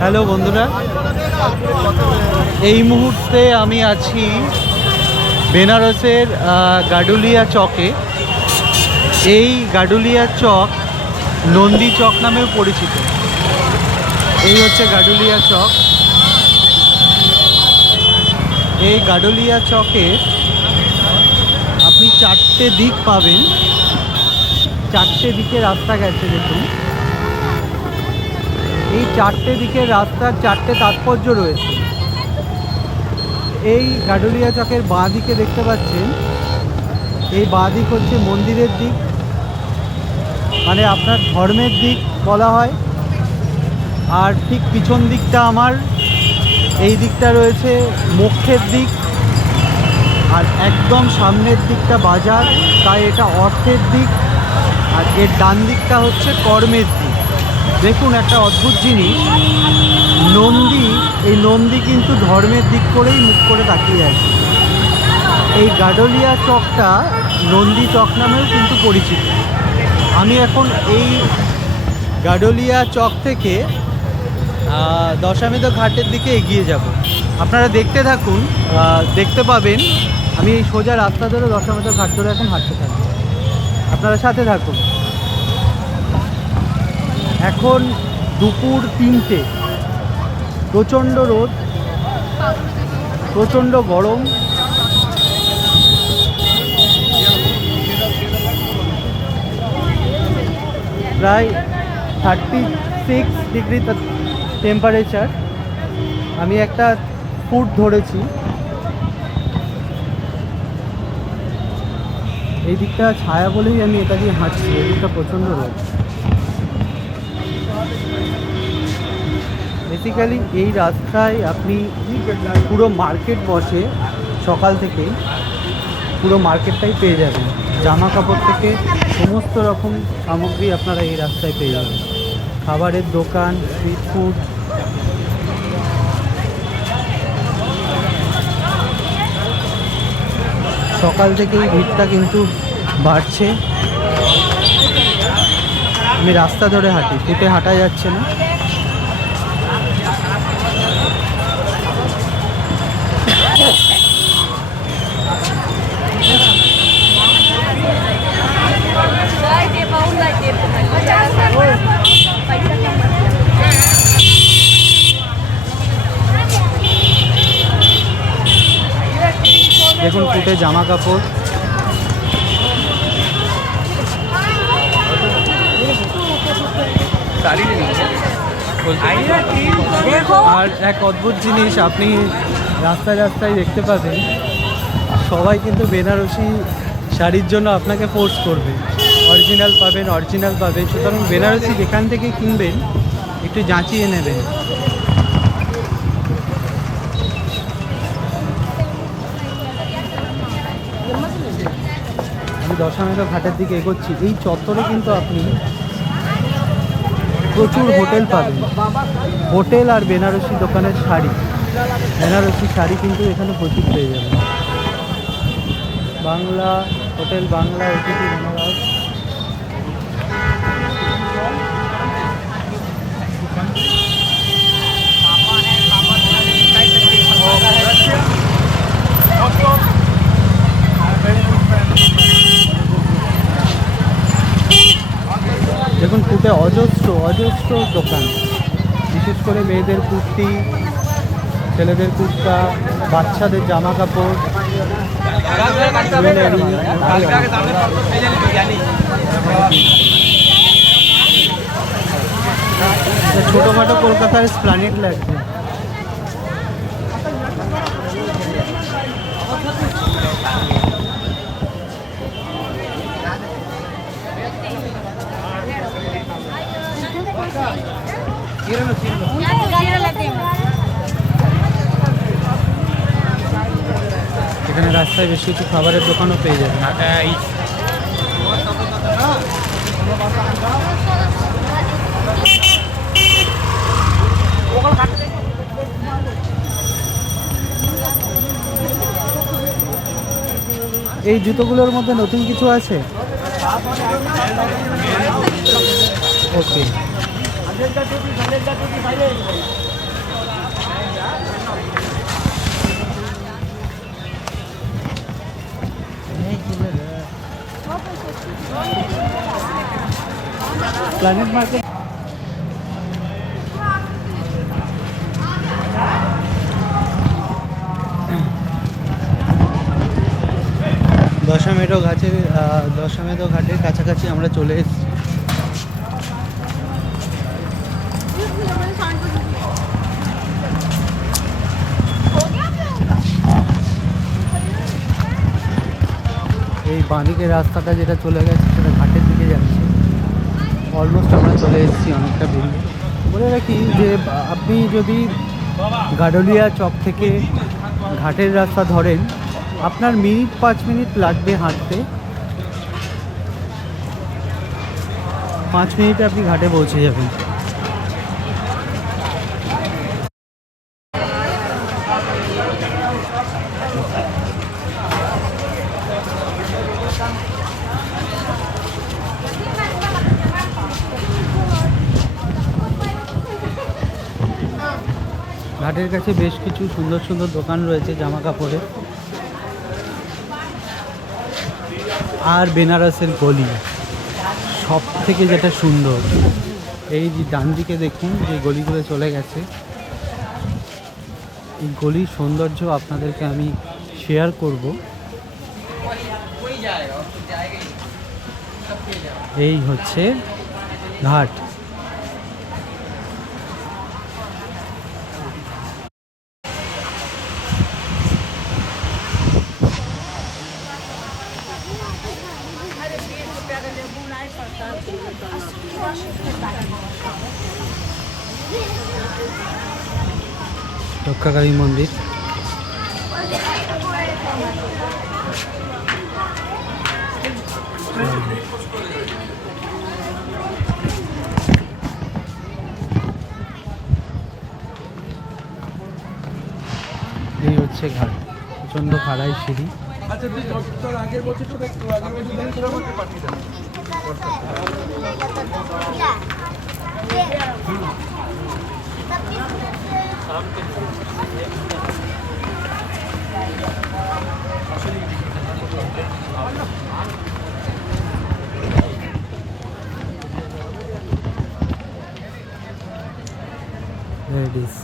Hello বন্ধুরা, এই মুহূর্তে আমি আছি বেনারসের গাডুলিয়া চকে। এই গাডুলিয়া চক নন্দী চক নামেও পরিচিত। এই হচ্ছে গাডুলিয়া চক। এই গাডুলিয়া চকে আপনি চারটে দিক পাবেন, চারটে দিকে রাস্তা গেছে। দেখুন, এই চারটে দিকের রাস্তার চারটে তাৎপর্য রয়েছে। এই গাডুলিয়া চকের বাঁ দিকে দেখতে পাচ্ছেন, এই বাঁ দিক হচ্ছে মন্দিরের দিক, মানে আপনার ধর্মের দিক বলা হয়। আর ঠিক পিছন দিকটা আমার এই দিকটা রয়েছে মোক্ষের দিক, আর একদম সামনের দিকটা বাজার, তাই এটা অর্থের দিক। আর এর ডান দিকটা হচ্ছে কর্মের দিক। দেখুন একটা অদ্ভুত জিনিস, নন্দী, এই নন্দী কিন্তু ধর্মের দিক করেই মুখ করে তাকিয়ে আছে। এই গাডুলিয়া চকটা নন্দী চক নামেও কিন্তু পরিচিত। আমি এখন এই গাডুলিয়া চক থেকে দশামেধ ঘাটের দিকে এগিয়ে যাব। আপনারা দেখতে থাকুন, দেখতে পাবেন আমি এই সোজা রাস্তা ধরে দশামেধ ঘাট ধরে এখন হাঁটতে থাকি। আপনারা সাথে থাকুন। এখন দুপুর 3টে, প্রচণ্ড রোদ, প্রচণ্ড গরম। প্রায় 36 ডিগ্রি টেম্পারেচার। আমি একটা ফুড ধরেছি। এই দিকটা ছায়া বলেই আমি এটা দিয়ে হাঁটছি, এই দিকটা প্রচণ্ড রোদ। বেসিক্যালি এই রাস্তায় আপনি পুরো মার্কেট বসে, সকাল থেকেই পুরো মার্কেটটাই পেয়ে যাবেন। জামা কাপড় থেকে সমস্ত রকম সামগ্রী আপনারা এই রাস্তায় পেয়ে যাবেন। খাবারের দোকান, স্ট্রিট ফুড। সকাল থেকেই ভিড়টা কিন্তু বাড়ছে। আমি রাস্তা ধরে হাঁটি, ফুটে হাঁটা যাচ্ছে না। দেখুন ফুটে জামা কাপড়। আর এক অদ্ভুত জিনিস আপনি রাস্তায় রাস্তায় দেখতে পাবেন, সবাই কিন্তু বেনারসি শাড়ির জন্য আপনাকে ফোর্স করবে। অরিজিনাল পাবেন, অরিজিনাল পাবেন। সুতরাং বেনারসি যেখান থেকে কিনবেন একটু যাচিয়ে নেবেন। আমি দশামেধ ঘাটের দিকে এগোচ্ছি। এই চত্বরে কিন্তু আপনি প্রচুর হোটেল পাবেন, হোটেল আর বেনারসি দোকানের শাড়ি। বেনারসি শাড়ি কিন্তু এখানে প্রচুর পেয়ে যাবেন। বাংলা হোটেল, বাংলা অতিথি বেনারস। দেখুন ফুটে অজস্র অজস্র দোকান, বিশেষ করে মেয়েদের কুর্তি, ছেলেদের কুর্তা, বাচ্চাদের জামা কাপড়, ছোটোখাটো কলকাতার এসপ্ল্যানেড লাগছে। এখানে রাস্তায় বেশ কিছু খাবারের দোকানও পেয়ে যাবেন। এই জুতোগুলোর মধ্যে নতুন কিছু আছে? ओके प्लैनेट मार्केट দশমেধো ঘাটের কাছাকাছি আমরা চলে এসেছি। এই বাঁদিকের রাস্তাটা যেটা চলে গেছে সেটা ঘাটের দিকে যাচ্ছে। অলমোস্ট আমরা চলে এসেছি অনেকটা বেরিয়ে। বলে রাখি যে আপনি যদি গাডলিয়া চক থেকে ঘাটের রাস্তা ধরেন আপনার 5 মিনিট লাগবে হাঁটতে। 5 মিনিটে আপনি ঘাটে পৌঁছে যাবেন। ঘাটের কাছে বেশ কিছু সুন্দর সুন্দর দোকান রয়েছে জামা কাপড়ের, আর বেনারসের গলি সব থেকে যেটা সুন্দর। এই যে ডান দিকে দেখুন যে গলিগুলো চলে গেছে, এই গলির সৌন্দর্য আপনাদেরকে আমি শেয়ার করব। এই হচ্ছে ঘাট। রক্ষাকালী মন্দির। এই হচ্ছে ঘাট, প্রচন্ড খাড়াই সিঁড়ি। There it is.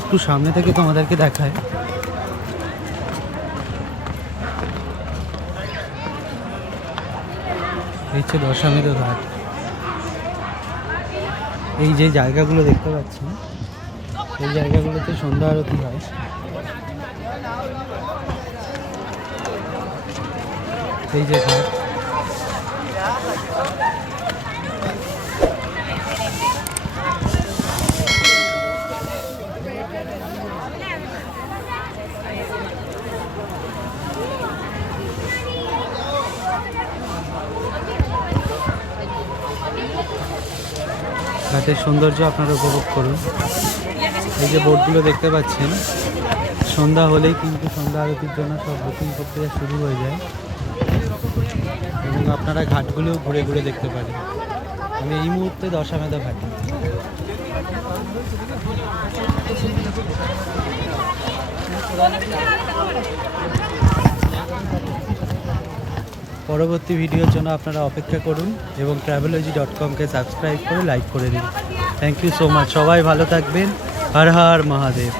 একটু সামনে থেকে তোমাদেরকে দেখায়। এই হচ্ছে দশমেধো ঘাট। এই যে জায়গাগুলো দেখতে পাচ্ছেন, এই জায়গাগুলোতে সন্ধ্যা আরতি হয়। এই যে ঘাট, ঘাটের সৌন্দর্য আপনারা উপভোগ করুন। এই যে বোটগুলো দেখতে পাচ্ছেন, সন্ধ্যা হলেই কিন্তু সন্ধ্যা আরতির জন্য সব বুকিং প্রক্রিয়া শুরু হয়ে যায় এবং আপনারা ঘাটগুলোও ঘুরে ঘুরে দেখতে পারেন। আমি এই মুহূর্তে দশমেধো ঘাটে। পরবর্তী ভিডিওর জন্য আপনারা অপেক্ষা করুন এবং travelog.com-কে সাবস্ক্রাইব করে লাইক করে দিন। Thank you so much. সবাই ভালো থাকবেন। হর হর মহাদেব।